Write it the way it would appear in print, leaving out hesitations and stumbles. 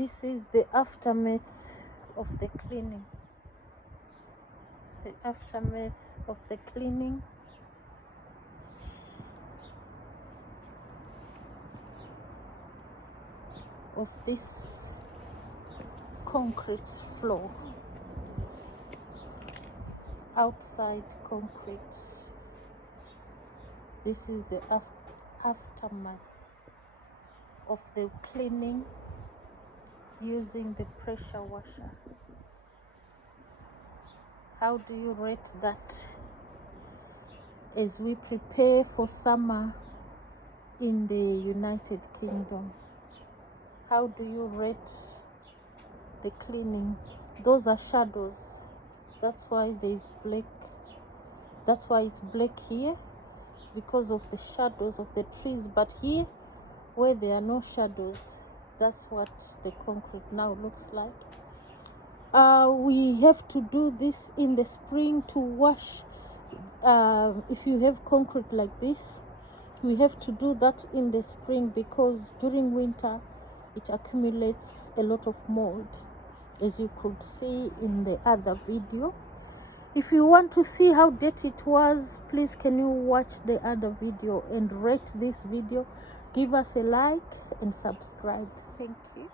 This is the aftermath of the cleaning. The aftermath of the cleaning. Of this concrete floor. Outside concrete. This is the aftermath of the cleaning using the pressure washer. How do you rate that as we prepare for summer in the United Kingdom? How do you rate the cleaning? Those are shadows. That's why there's black. That's why it's black here. It's because of the shadows of the trees. But here, where there are no shadows, that's what the concrete now looks like. We have to do this in the spring to wash. If you have concrete like this, we have to do that in the spring, because during winter it accumulates a lot of mold, as you could see in the other video. If you want to see how dirty it was, please can you watch the other video and rate this video. Give us a like and subscribe. Thank you.